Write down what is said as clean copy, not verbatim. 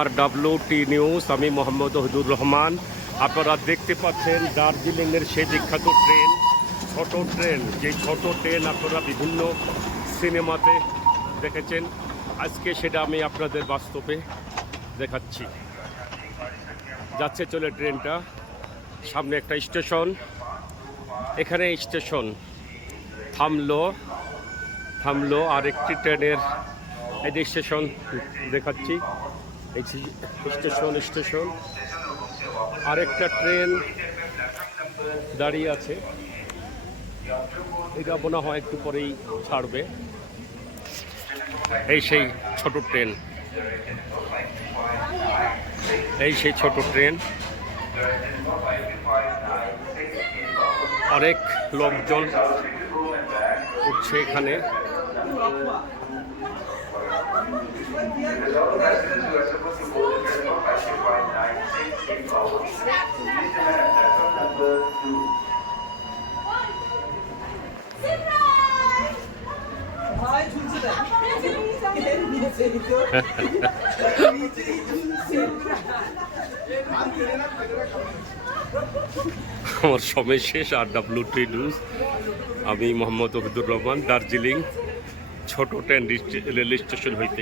আর WT news, আমি মোহাম্মদ ওহিদুর রহমান। আপনারা দেখতে পাচ্ছেন দার্জিলিংয়ের সেই বিখ্যাত ট্রেন, ছোট ট্রেন। যে ছোট ট্রেন আপনারা বিভিন্ন সিনেমাতে দেখেছেন, আজকে সেটা আমি আপনাদের বাস্তবে দেখাচ্ছি। যাচ্ছে চলে ট্রেনটা, সামনে একটা স্টেশন, এখানে স্টেশন থামলো আর একটি ট্রেনের এই যে স্টেশন দেখাচ্ছি, এই স্টেশন আরেকটা ট্রেন দাঁড়িয়ে আছে, এটা মনে হয় একটু পরেই ছাড়বে। এই সেই ছোট ট্রেন, অনেক লোকজন উঠছে এখানে। আমার সময় শেষ। আর WT নিউজ, আমি মোহাম্মদ ওহিদুর রহমান, দার্জিলিং ছোট ট্রেন রেল স্টেশন হইতে।